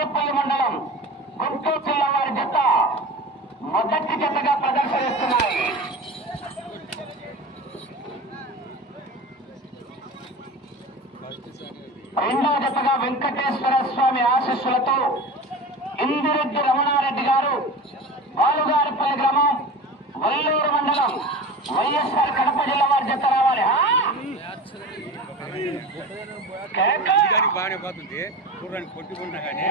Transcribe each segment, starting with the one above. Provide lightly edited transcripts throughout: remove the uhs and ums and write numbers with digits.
తాడేపల్లి మండలం గుంటూరు జిల్లా వారి జత మొదటి జతగా ప్రదర్శనిస్తున్నాయి. రెండవ జతగా వెంకటేశ్వర స్వామి ఆశీస్సులతో ఇందిరెడ్డి రమణారెడ్డి గారు బాలుగారిపల్లి గ్రామం వల్లూరు మండలం వైఎస్ఆర్ కడప జిల్లా వారి జత రావాలి. బాగానే పోతుంది చూడడానికి కొట్టుకున్నా కానీ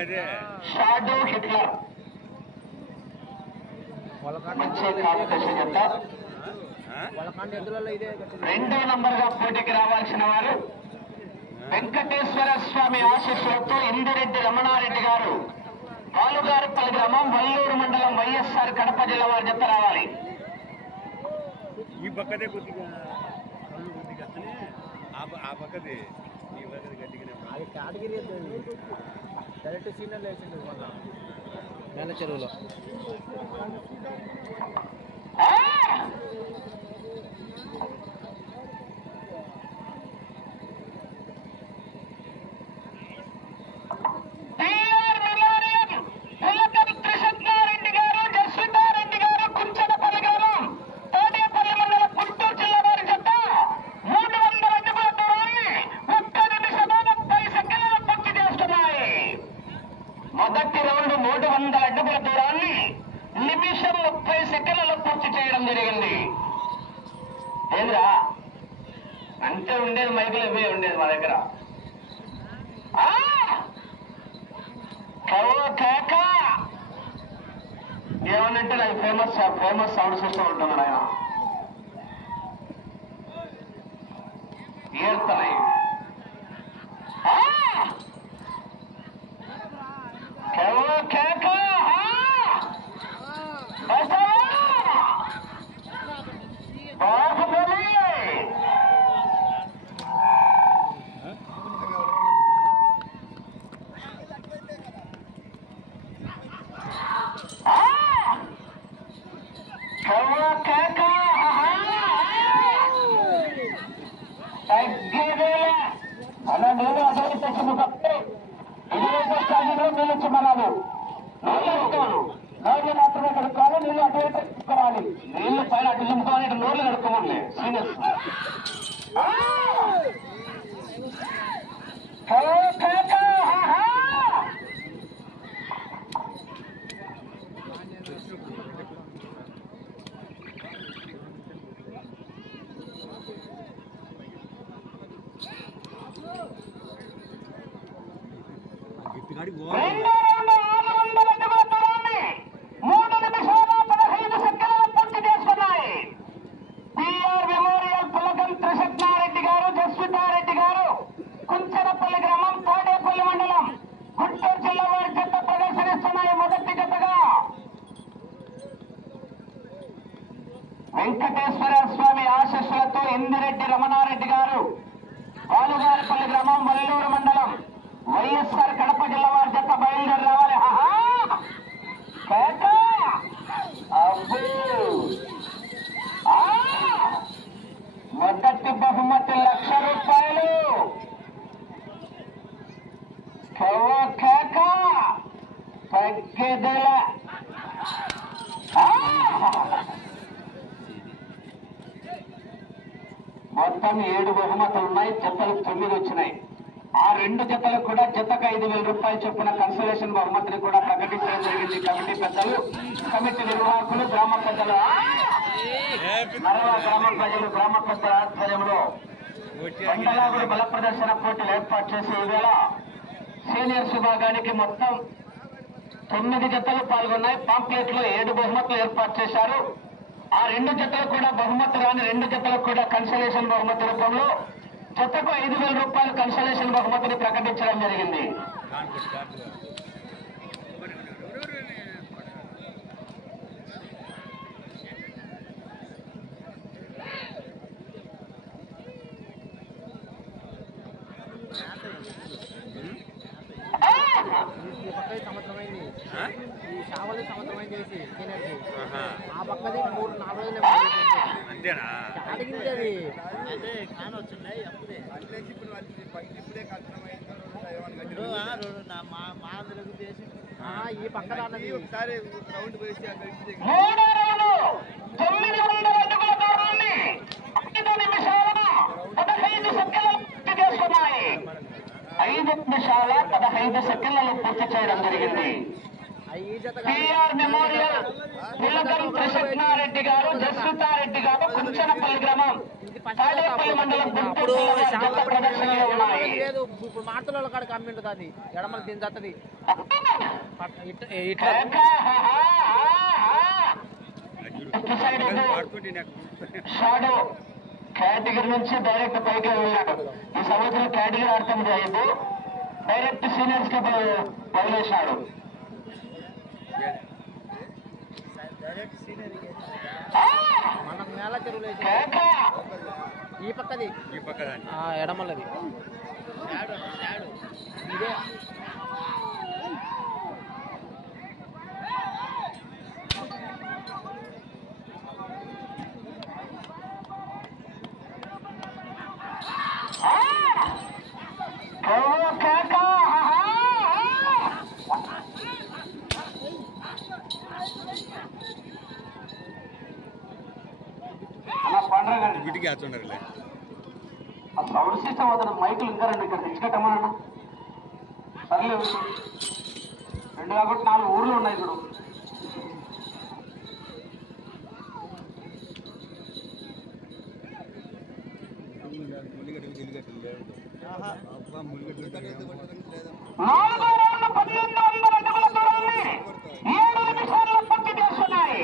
అదే షాడో హిట్లర్ రెండో నంబర్ గా పోటీకి రావాల్సిన వారు వెంకటేశ్వర స్వామి ఆశీస్సులతో ఇందిరెడ్డి రమణారెడ్డి గారు పాలుగారిపల్లి గ్రామం వల్లూరు మండలం వైఎస్ఆర్ కడప జిల్లా వారి జత రావాలి. ఈ పక్కదే కొద్దిగా ఆ పక్కది ఈ పక్కది గట్టిగానే అది కేటగిరీ డైరెక్ట్ సీనియర్ వేసిండు నెల చెరువులో. మొదటి రౌండ్ 300 అడుగుల దూరాన్ని నిమిషం 30 సెకండ్లలో పూర్తి చేయడం జరిగింది. ఏంద్రా అంటే ఉండేది మైకులు ఇవే ఉండేది మా దగ్గర. ఏమనంటే నాకు ఫేమస్ సౌండ్ సిస్టమ్ ఉంటుంది ఆయన ఏడుతున్నాయి. అలా నేను అదే తెచ్చింది కప్తే ఇదివైపు స్టాండింగ్ లో నీళ్ళు ఇచ్చమన్నాను. నీళ్ళు అడుగుతాను నోళ్ళు మాత్రమే కడుక్కోవాలి. నీళ్ళు అటు వైపు తీసుకురావాలి. నీళ్లు పైన అటు చింపుకోవాలి. ఇటు నోళ్ళు కడుక్కోవాలి. సీనియర్స్ కుంచనపల్లి గ్రామం తాడేపల్లి మండలం గుంటూరు జిల్లా వారి జత ప్రదర్శనిస్తున్నాయి. మొదటి జతగా వెంకటేశ్వర స్వామి ఆశీస్సులతో ఇందిరెడ్డి రమణారెడ్డి గారు బాలుగారిపల్లి గ్రామం వల్లూరు మండలం వైఎస్ఆర్ కడప జిల్లా వారి జత బయలుదేరి రావాలి. మొదటి బహుమతి 1,00,000 రూపాయలు. తగ్గేదేల మొత్తం 7 బహుమతులు ఉన్నాయి. జతలు 9 వచ్చినాయి. ఆ 2 జతలకు కూడా జతకు 5,000 రూపాయలు చొప్పున కన్సలేషన్ బహుమతిని కూడా ప్రకటించడం జరిగింది. కమిటీ పెద్దలు, కమిటీ నిర్వాహకులు, గ్రామ పెద్దలు, గ్రామ ప్రజలు, గ్రామ పెద్దల ఆధ్వర్యంలో మండలాగుడి బల ప్రదర్శన పోటీలు ఏర్పాటు చేసి ఈవేళ సీనియర్స్ విభాగానికి మొత్తం 9 జతలు పాల్గొన్నాయి. పాంప్లెట్లు 7 బహుమతులు ఏర్పాటు చేశారు. ఆ 2 జతలు కూడా బహుమతి రాని 2 జతలకు కూడా కన్సలేషన్ బహుమతి రూపంలో జతకు 5,000 రూపాయలు కన్సలేషన్ బహుమతిని ప్రకటించడం జరిగింది. సంవత్సరమైంది ఈ షావలి సంవత్సరమైంది చేసి ఆ పక్కది 3-4 రోజులు అంతేనా అడిగింది అది అదే కానొచ్చున్నాయి అప్పుడే ఇప్పుడే కష్టమైంది. ఈ పక్కన ఒకసారి రౌండ్ వేసి అక్కడ మూడో రౌండ్ 900 అడుగుల దూరాన్ని 5 నిమిషాల 15 సెకండ్లలో పూర్తి చేసుకున్నాయి. 5 నిమిషాల 15 సెకండ్లలో పూర్తి చేయడం జరిగింది. పిఆర్ మెమోరియల్ పులకం కృష్ణారెడ్డి గారు, జస్వితారెడ్డి గారు, కుంచనపల్లి గ్రామం, తాడేపల్లి మండలం, గుంటూరు జిల్లా ప్రదర్శనలో ఉన్నాయి. ఇప్పుడు మార్తల కాడికి అమ్మి ఉంటుంది అది ఎడమల దీని జతది షాడో కేటగిరీ నుంచి డైరెక్ట్ పైకి వెళ్ళాడు. ఈ సంవత్సరం కేటగిరీ అర్థం చేయదు, డైరెక్ట్ సీనియర్స్ కి వదిలేశాడు. మనకు నేల చెరువులు ఈ పక్కది ఎడమలది ఇదే సౌండ్ సిస్టమ్ అతను మైకులు ఇంకా రెండు ఇక్కడ తెచ్చుకట్టమన్నా సర్లే. 2 కాబట్టి 4 ఊర్లు ఉన్నాయి ఇప్పుడు. నాలుగో రౌండ్ 1800 అడుగుల దూరాన్ని 7 నిమిషాల్లో పూర్తి చేస్తున్నాయి.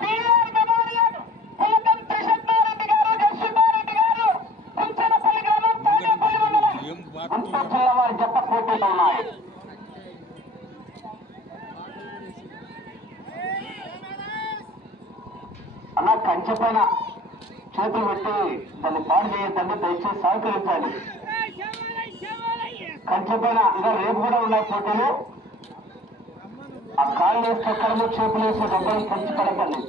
పిఆర్ మెమోరియల్ పులకం కృష్ణారెడ్డి గారు, జస్వితారెడ్డి గారు, కుంచనపల్లి గ్రామం, తాడేపల్లి మండలం, గుంటూరు జిల్లా వారి జత పోటీలో ఉన్నాయి. అన్న కంచె పైన చేతులు పెట్టి దాన్ని పాడు చేయొద్దండి, దయచేసి సహకరించాలి. కంచె పైన ఇంకా రేపు కూడా ఉన్నాయి పోటీలు. ఆ కాళ్ళు వేస్తే ఎక్కడమో చేతులు వేసే దెబ్బలు కంచి పడకండి.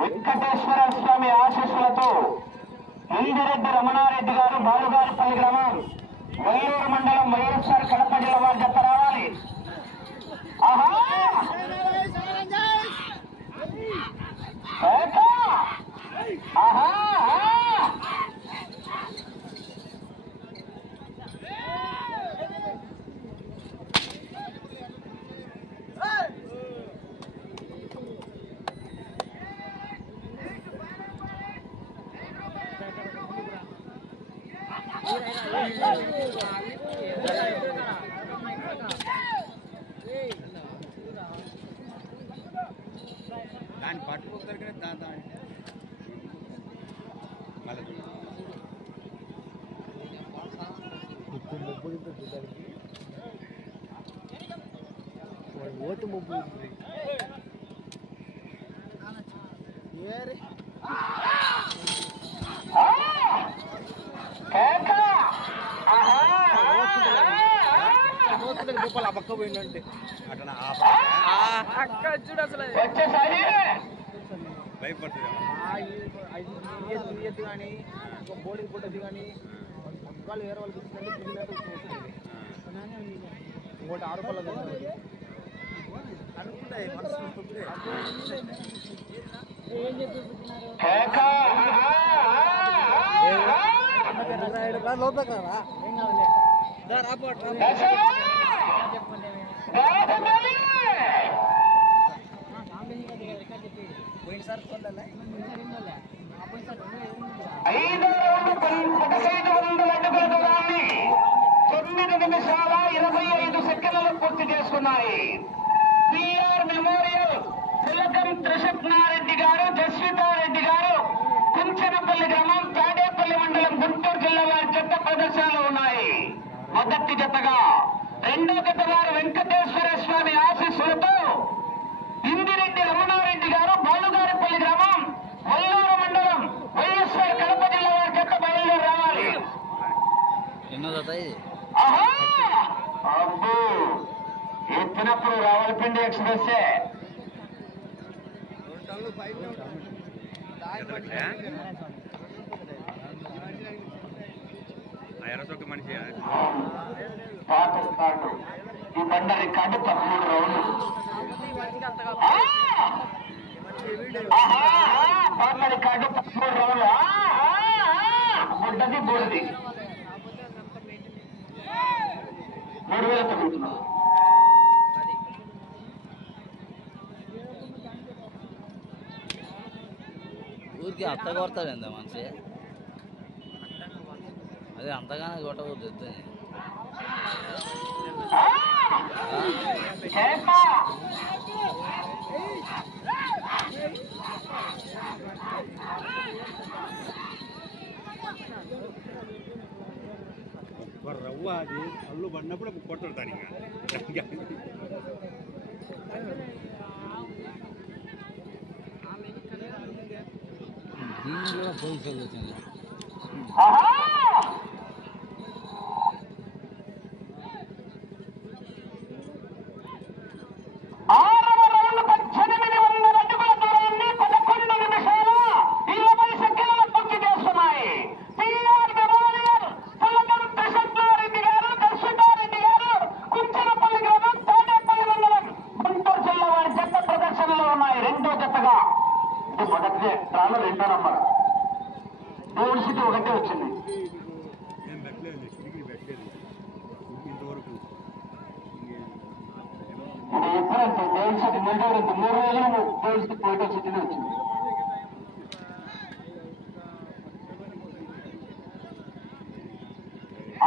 వెంకటేశ్వర స్వామి ఆశీస్సులతో ఇందిరెడ్డి రమణారెడ్డి గారు, బాలుగారిపల్లి గ్రామం, వల్లూరు మండలం, వైఎస్ఆర్ కడప జిల్లా వారి జత రావాలి. ఆహా దాన్ని పట్టుకోతారు కదా దాని ఓటు ముగ్గు రూపాయలు ఆ పక్క పోయిందంటే అట్లా అక్కడ చూడు అసలు భయపడుతుంది. ఎత్తు కానీ బోర్డింగ్ పుట్టది కానీ వాళ్ళు వేరే వాళ్ళకి ఇస్తుందంటే ఇంకోటి 6 రూపాయలు అనుకుంటాయి పోయినసారి 5వ రౌండ్ 1500 అడుగుల దూరాన్ని 9 నిమిషాల 25 సెకండ్లలో పూర్తి చేసుకున్నాయి. పిఆర్ మెమోరియల్ పులకం కృష్ణారెడ్డి గారు, జస్వితారెడ్డి గారు, కుంచనపల్లి గ్రామం, తాడేపల్లి మండలం, గుంటూరు జిల్లా వారి జత ప్రదర్శనలు ఉన్నాయి. మొదటి జతగా రెండో జత వారు వెంకటేశ్వర స్వామి ఆశీస్సులతో ఇందిరెడ్డి రమణారెడ్డి గారు, బాలుగారిపల్లి గ్రామం, వల్లూరు మండలం, వైఎస్ఆర్ కడప జిల్లా వారి జత బయలుదేరి రావాలి. అబ్బో ఎత్తినప్పుడు రావలపిండి ఎక్స్ప్రెస్ టన్నులు పైన మనిషి ఈ బండ రికార్డు 13 రౌండ్లు. బండ రికార్డు 13 రౌండ్లు. బుడ్డది బోడిది 3000 తగ్గుతున్నాం. ఊరికి అంత కొడతాడు ఎంత మనిషి, అదే అంతగానే కొట్టకూడదు. రవ్వ అది అల్లు పడినప్పుడు కొట్టడు దానికి. దీన్ని కూడా పోలీసులు వచ్చింది.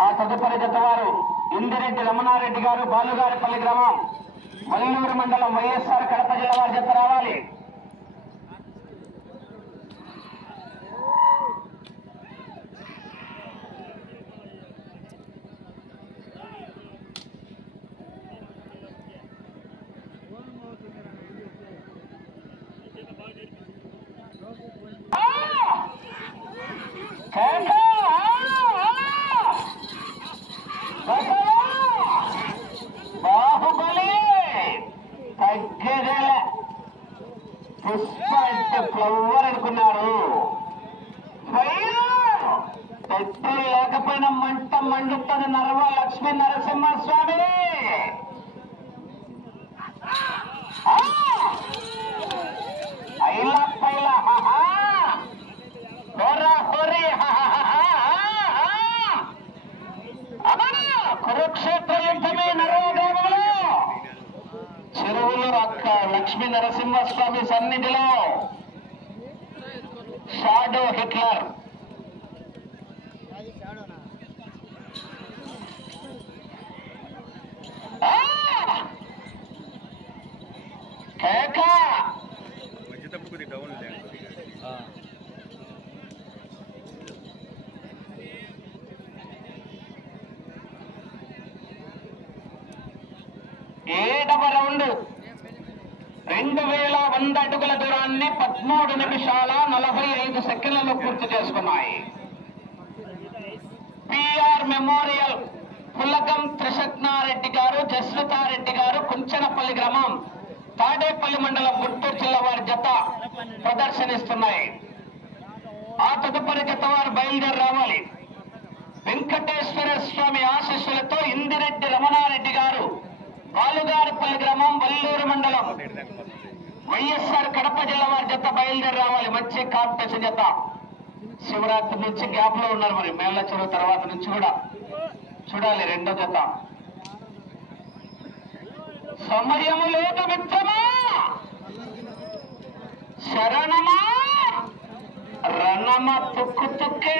ఆ తదుపరి జతవారు ఇందిరెడ్డి రమణారెడ్డి గారు, బాలుగారిపల్లి గ్రామం, వల్లూరు మండలం, వైఎస్ఆర్ కడప జిల్లా వారి జత రావాలి. బాహుబలి తగ్గేదేలే, పుష్ప అంటే ఫ్లవర్ అనుకున్నారు. పెద్దలు లేకపోయినా మంట మండుతుంది నరవ లక్ష్మీ నరసింహస్వామి. ఐలా పైలా కురుక్షేత్ర యుద్ధమే నరవగ్రామంలో చెరువులో అక్క లక్ష్మీ నరసింహస్వామి సన్నిధిలో షాడో హిట్లర్ కేక ఏడవ రౌండ్ 2100 అడుగుల దూరాన్ని 13 నిమిషాల 45 సెకండ్లలో పూర్తి చేసుకున్నాయి. పిఆర్ మెమోరియల్ పుల్లకం త్రిశక్నారెడ్డి గారు, జస్వితారెడ్డి గారు, కుంచనపల్లి గ్రామం, తాడేపల్లి మండలం, గుంటూరు జిల్లా వారి జత ప్రదర్శనిస్తున్నాయి. ఆ తదుపరి జత వారు బయలుదేరి రావాలి. వెంకటేశ్వర స్వామి ఆశీస్సులతో ఇందిరెడ్డి రమణారెడ్డి గారు, బాలుగారిపల్లి గ్రామం, వల్లూరు మండలం, వైఎస్ఆర్ కడప జిల్లా వారి జత బయలుదేరి రావాలి. మంచి కాంపిటీషన్ జత. శివరాత్రి నుంచి గ్యాప్ లో ఉన్నారు, మరి మేళ్ల చెరువు తర్వాత నుంచి కూడా చూడాలి రెండో జత. సమయము లేదు మిత్రమా, శరణమా, రణమ తుక్కు తుక్కే.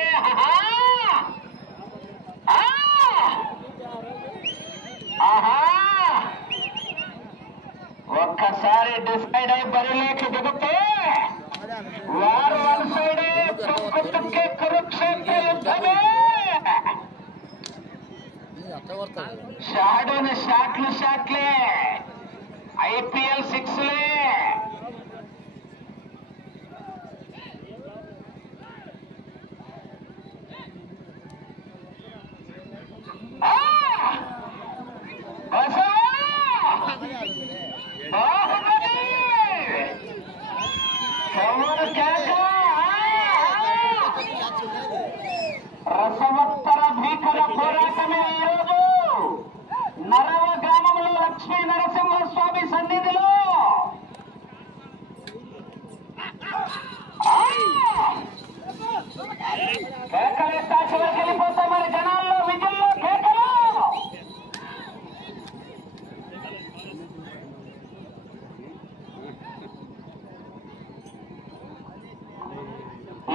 ఆహా, ఒక్కసారి డిసైడ్ అయి బరిలోకి దిగితే వారు వన్ సైడే తుక్కు తుక్కే కురుక్షేత్ర యుద్ధమే. షాడోని షాట్లే, ఐపీఎల్ 6లే. రసవత్తర భీక నరవ గ్రామంలో లక్ష్మీ నరసింహస్వామి సన్నిధిలో కేకలే సాక్షులకు వెళ్ళిపోతాం మరి జనాల్లో విజయంలో కేకలు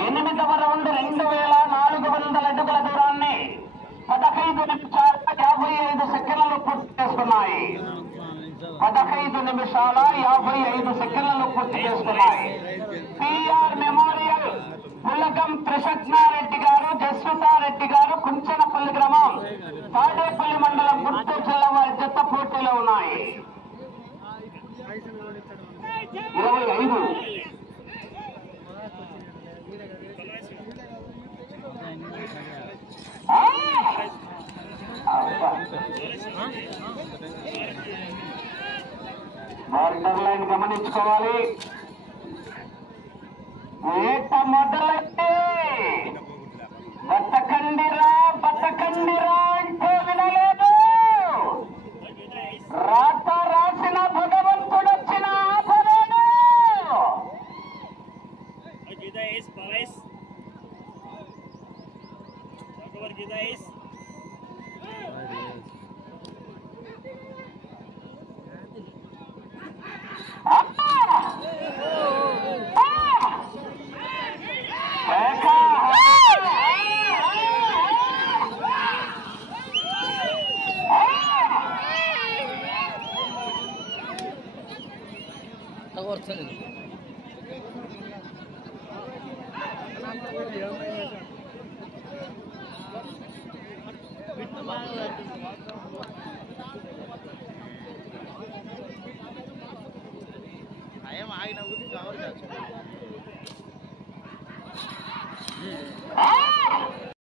8వ రౌండ్ 2400 అడుగుల దూరాన్ని 15 నిమిషాల 55 సెకండ్లలో పూర్తి చేసుకున్నాయి. 15 నిమిషాల 55 సెకండ్లలో పూర్తి చేసుకున్నాయి. పిఆర్ మెమోరియల్ పుల్లగం త్రిశక్నారెడ్డి గారు, జస్వితారెడ్డి గారు, కుంచనపల్లి గ్రామం, తాడేపల్లి మండలం, గుంటూరు జిల్లా వారి జత పోటీలో ఉన్నాయి. 25 బార్డర్ లైన్ గమనించుకోవాలి. ఏట మొదలైతే బతకండిరా అంటే వినలేదు. రాత రాసిన భగవంతుడు వచ్చిన ఆపలేదు. ఆయన